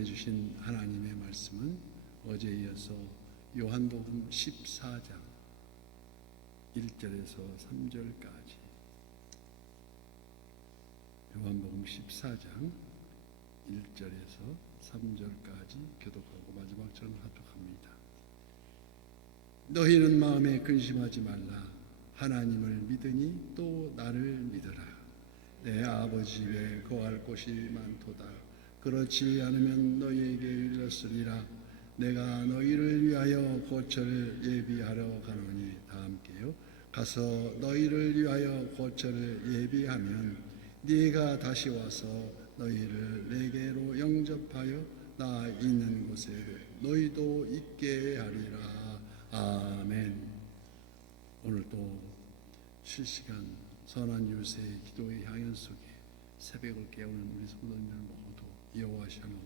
우리에게 주신 하나님의 말씀은 어제에 이어서 요한복음 14장 1절에서 3절까지, 요한복음 14장 1절에서 3절까지 교독하고 마지막 절은 합독합니다. 너희는 마음에 근심하지 말라. 하나님을 믿으니 또 나를 믿으라. 내 아버지 집에 거할 곳이 많도다. 그렇지 않으면 너희에게 이르렀으리라. 내가 너희를 위하여 거처를 예비하러 가노니 다 함께요. 가서 너희를 위하여 거처를 예비하면 네가 다시 와서 너희를 내게로 영접하여 나 있는 곳에 너희도 있게 하리라. 아멘. 오늘도 실시간 선한 유세의 기도의 향연 속에 새벽을 깨우는 우리 성도님들 모두 여호와 샬롬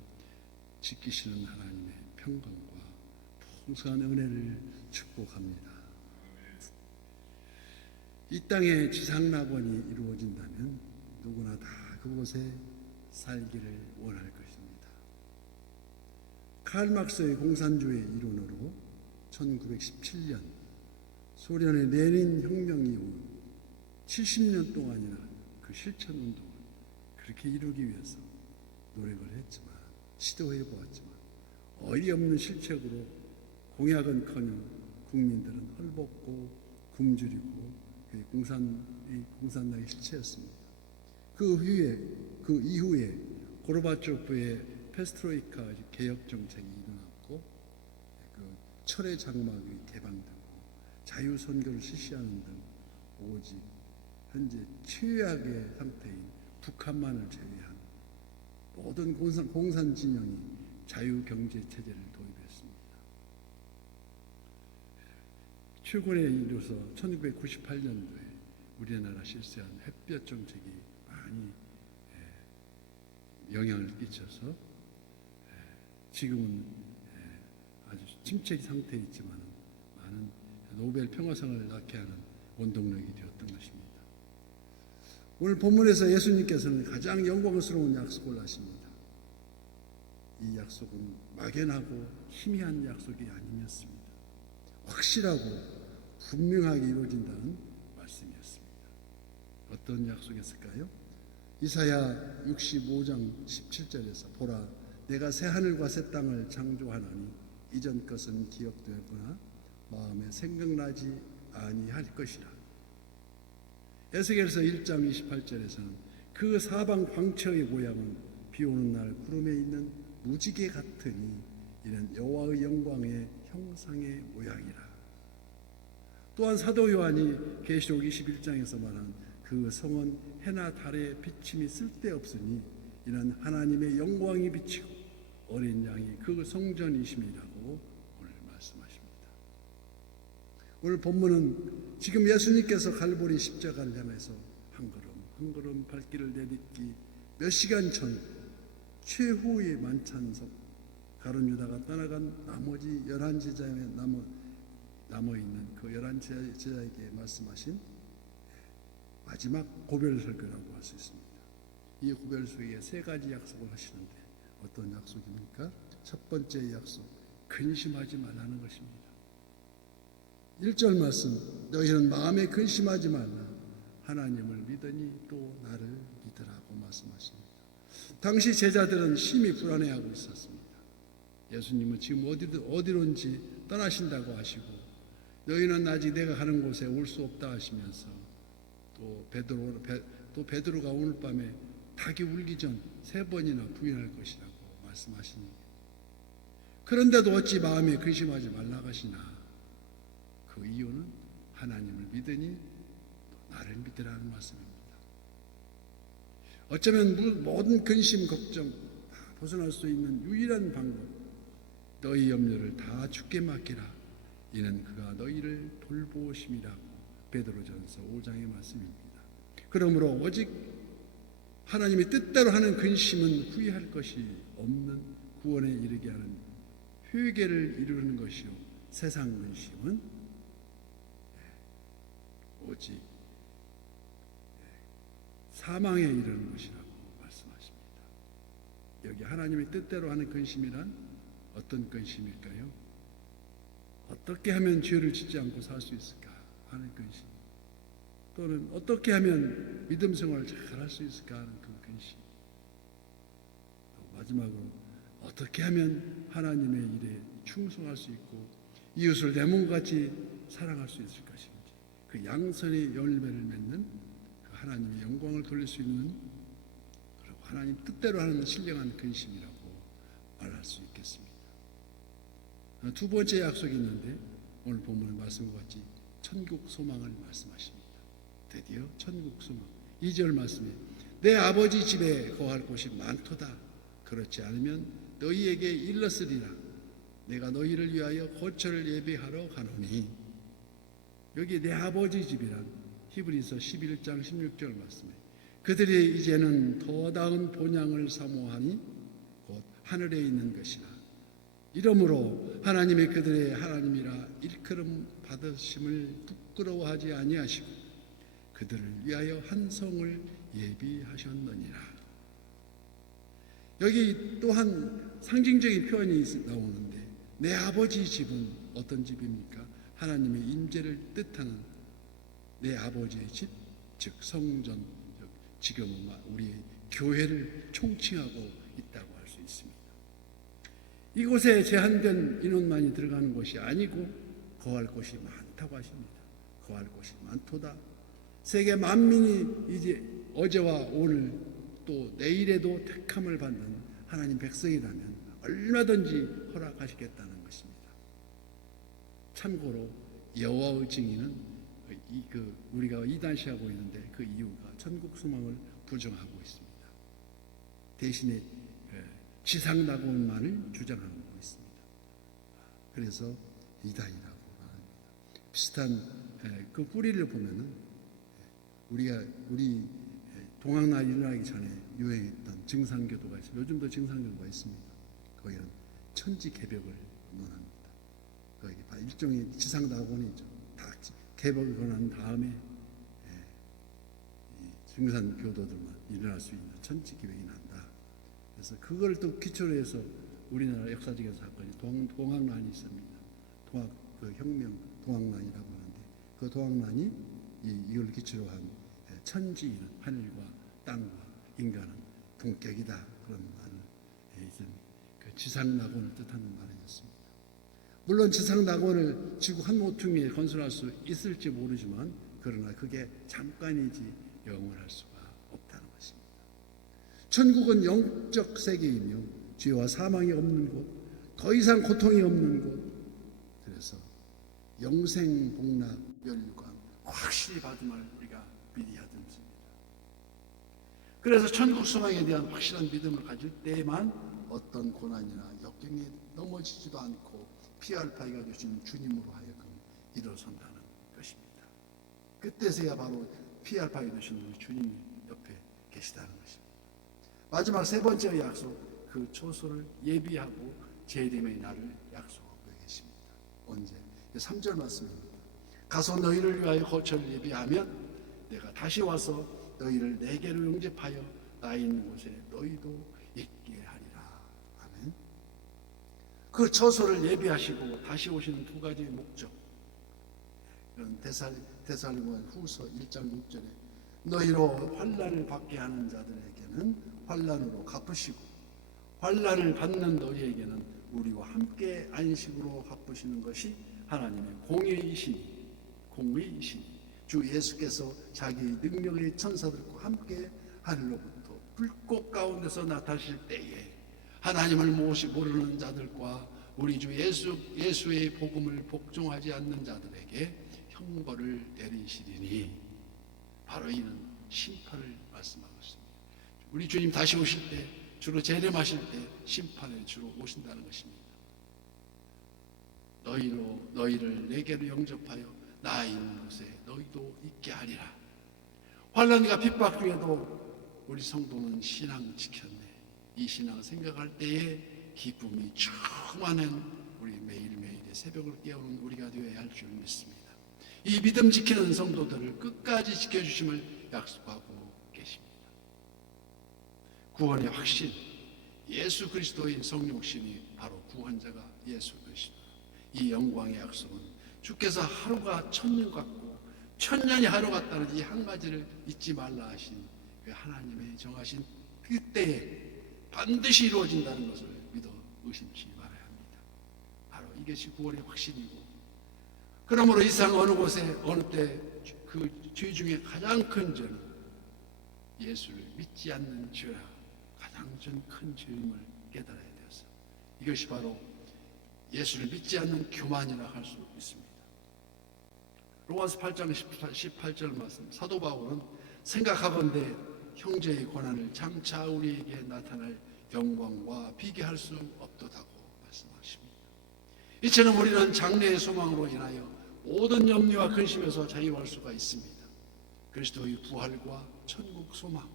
지키시는 하나님의 평강과 풍성한 은혜를 축복합니다. 이 땅에 지상낙원이 이루어진다면 누구나 다 그곳에 살기를 원할 것입니다. 칼 막스의 공산주의 이론으로 1917년 소련의 레닌 혁명 이후 70년 동안이나 그 실천 운동을 그렇게 이루기 위해서 노력을 했지만, 시도해 보았지만 어이없는 실책으로 공약은커녕 국민들은 헐벗고 굶주리고 공산당의 실체였습니다. 그 이후에 고르바초프의 페스트로이카 개혁 정책이 일어났고, 그 철의 장막이 개방되고 자유 선거를 실시하는 등 오직 현재 최악의 상태인 북한만을 제외한 모든 공산 진영이 자유 경제 체제를 도입했습니다. 최근에 이르러서 1998년도에 우리나라 실시한 햇볕 정책이 많이 영향을 끼쳐서 지금은 아주 침체 상태에 있지만 많은 노벨 평화상을 낳게 하는 원동력이 되었던 것입니다. 오늘 본문에서 예수님께서는 가장 영광스러운 약속을 하십니다. 이 약속은 막연하고 희미한 약속이 아니었습니다. 확실하고 분명하게 이루어진다는 말씀이었습니다. 어떤 약속이었을까요? 이사야 65장 17절에서 보라, 내가 새 하늘과 새 땅을 창조하나니 이전 것은 기억되었구나 마음에 생각나지 아니할 것이라. 에스겔서 1장 28절에서는 그 사방 광채의 모양은 비오는 날 구름에 있는 무지개 같으니 이는 여호와의 영광의 형상의 모양이라. 또한 사도 요한이 계시록 21장에서 말한 그 성은 해나 달의 비침이 쓸데없으니 이는 하나님의 영광이 비치고 어린 양이 그 성전이심이라고 오늘 말씀하십니다. 오늘 본문은 지금 예수님께서 갈보리 십자가를 향해서 한 걸음 한 걸음 발길을 내딛기 몇 시간 전 최후의 만찬석 가룟 유다가 떠나간 나머지 11제자에 남아있는 그 11제자에게 말씀하신 마지막 고별설교라고 할 수 있습니다. 이 고별설교에 세 가지 약속을 하시는데 어떤 약속입니까? 첫 번째 약속, 근심하지 말라는 것입니다. 1절 말씀, 너희는 마음에 근심하지 말라. 하나님을 믿으니 또 나를 믿으라고 말씀하십니다. 당시 제자들은 심히 불안해하고 있었습니다. 예수님은 지금 어디론지 떠나신다고 하시고, 너희는 아직 내가 가는 곳에 올 수 없다 하시면서 또 베드로가 오늘 밤에 닭이 울기 전 3번이나 부인할 것이라고 말씀하시니, 그런데도 어찌 마음에 근심하지 말라고 하시나? 그 이유는 하나님을 믿으니 나를 믿으라는 말씀입니다. 어쩌면 모든 근심, 걱정 다 벗어날 수 있는 유일한 방법, 너희 염려를 다 주께 맡기라. 이는 그가 너희를 돌보심이라고 베드로전서 5장의 말씀입니다. 그러므로 오직 하나님의 뜻대로 하는 근심은 후회할 것이 없는 구원에 이르게 하는 회개를 이루는 것이요, 세상 근심은 오직 사망에 이르는 것이라고 말씀하십니다. 여기 하나님의 뜻대로 하는 근심이란 어떤 근심일까요? 어떻게 하면 죄를 짓지 않고 살 수 있을까 하는 근심, 또는 어떻게 하면 믿음 생활을 잘 할 수 있을까 하는 그 근심, 또 마지막으로 어떻게 하면 하나님의 일에 충성할 수 있고 이웃을 내 몸같이 사랑할 수 있을 것인지, 그 양선의 열매를 맺는 그 하나님의 영광을 돌릴 수 있는, 그리고 하나님 뜻대로 하는 신령한 근심이라고 말할 수 있겠습니다. 두 번째 약속이 있는데 오늘 본문의 말씀과 같이 천국 소망을 말씀하십니다. 드디어 천국 소망. 2절 말씀에 내 아버지 집에 거할 곳이 많도다. 그렇지 않으면 너희에게 일렀으리라. 내가 너희를 위하여 거처를 예비하러 가노니. 여기 내 아버지 집이란 히브리서 11장 16절 말씀에 그들이 이제는 더 나은 본향을 사모하니 곧 하늘에 있는 것이라. 이러므로 하나님이 그들의 하나님이라 일컬음 받으심을 부끄러워하지 아니하시고 그들을 위하여 한 성을 예비하셨느니라. 여기 또한 상징적인 표현이 나오는데 내 아버지 집은 어떤 집입니까? 하나님의 임재를 뜻하는 내 아버지의 집, 즉 성전, 지금은 우리의 교회를 총칭하고 있다고 할 수 있습니다. 이곳에 제한된 인원만이 들어가는 곳이 아니고 거할 곳이 많다고 하십니다. 거할 곳이 많도다. 세계 만민이 이제 어제와 오늘 또 내일에도 택함을 받는 하나님 백성이라면 얼마든지 허락하시겠다는 것입니다. 참고로 여호와의 증인은 우리가 이단시하고 있는데 그 이유가 천국 소망을 부정하고 있습니다. 대신에 지상낙원만을 주장하고 있습니다. 그래서 이단이라고 합니다. 비슷한 그 뿌리를 보면은 우리 동학날 일어나기 전에 유행했던 증상교도가 있습니다. 요즘도 증상교도가 있습니다. 거기는 천지 개벽을 논합니다. 거기 일종의 지상낙원이죠. 다 개벽을 권한 다음에 증상교도들만 일어날 수 있는 천지 개벽이 난다. 그래서 그걸 또 기초로 해서 우리나라 역사적인 사건이 동학난이 있습니다. 혁명 동학난이라고 하는데 그 동학난이 이걸 기초로 한 천지는 하늘과 땅과 인간은 동격이다 그런 말을 그 지상낙원을 뜻하는 말이었습니다. 물론 지상낙원을 지구 한 모퉁이에 건설할 수 있을지 모르지만 그러나 그게 잠깐이지 영원할 수가 없다는 것입니다. 천국은 영적 세계이며 죄와 사망이 없는 곳, 더 이상 고통이 없는 곳, 그래서 영생 복락 멸류관 확실히 받음을 우리가 미리 하든습니다. 그래서 천국 소망에 대한 확실한 믿음을 가질 때에만 어떤 고난이나 역경에 넘어지지도 않고 피할 바위가 되신 주님으로 하여금 일어선다는 것입니다. 그때서야 바로 피할 바위 되신 우리 주님이 옆에 계시다는 것입니다. 마지막 세 번째 약속, 그 초소를 예비하고 재림의 날을 약속하고 계십니다. 언제? 3절 말씀입니다. 가서 너희를 위하여 거처를 예비하면 내가 다시 와서 너희를 내게로 영접하여 나 있는 곳에 너희도 있게 하리라. 아멘. 그 처소를 예비하시고 다시 오시는 두 가지의 목적, 이런 데살로니가 후서 1장 6절에 너희로 환난을 받게 하는 자들에게는 환난으로 갚으시고 환난을 받는 너희에게는 우리와 함께 안식으로 갚으시는 것이 하나님의 공의이시니 주 예수께서 자기 능력의 천사들과 함께 하늘로부터 불꽃 가운데서 나타나실 때에 하나님을 모르는 자들과 우리 주 예수의 복음을 복종하지 않는 자들에게 형벌을 내리시리니, 바로 이는 심판을 말씀하고 있습니다. 우리 주님 다시 오실 때, 주로 재림하실 때 심판의 주로 오신다는 것입니다. 너희를 내게로 영접하여 나 있는 곳에 너희도 있게 하리라. 환난과 핍박 중에도 우리 성도는 신앙 지켰네. 이 신앙 생각할 때에 기쁨이 충만한 우리 매일매일의 새벽을 깨우는 우리가 되어야 할 줄 믿습니다. 이 믿음 지키는 성도들을 끝까지 지켜주심을 약속하고 계십니다. 구원의 확신, 예수 그리스도의 성육신이 바로 구원자가 예수 그리스도. 이 영광의 약속은 주께서 하루가 천년 같고 천년이 하루 같다는 이 한 가지를 잊지 말라 하신 그 하나님의 정하신 그때에 반드시 이루어진다는 것을 믿어 의심치 말아야 합니다. 바로 이것이 구원의 확신이고, 그러므로 이 세상 어느 곳에 어느 때 그 죄 중에 가장 큰 죄는 예수를 믿지 않는 죄라 가장 큰 죄임을 깨달아야 되었어. 이것이 바로 예수를 믿지 않는 교만이라 할 수 있습니다. 로마서 8장 18절 말씀, 사도 바울은 생각하건대 형제의 고난을 장차 우리에게 나타날 영광과 비교할 수 없도다고 말씀하십니다. 이처럼 우리는 장래의 소망으로 인하여 모든 염려와 근심에서 자유할 수가 있습니다. 그리스도의 부활과 천국 소망,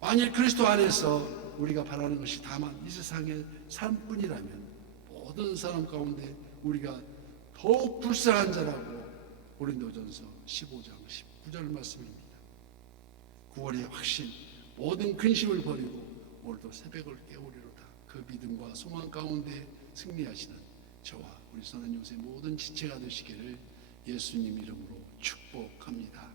만일 그리스도 안에서 우리가 바라는 것이 다만 이 세상의 삶뿐이라면 모든 사람 가운데 우리가 더욱 불쌍한 자라고 고린도전서 15장 19절 말씀입니다. 구원의 확신, 모든 근심을 버리고 오늘도 새벽을 깨우리로다. 그 믿음과 소망 가운데 승리하시는 저와 우리 선한 요새 모든 지체가 되시기를 예수님 이름으로 축복합니다.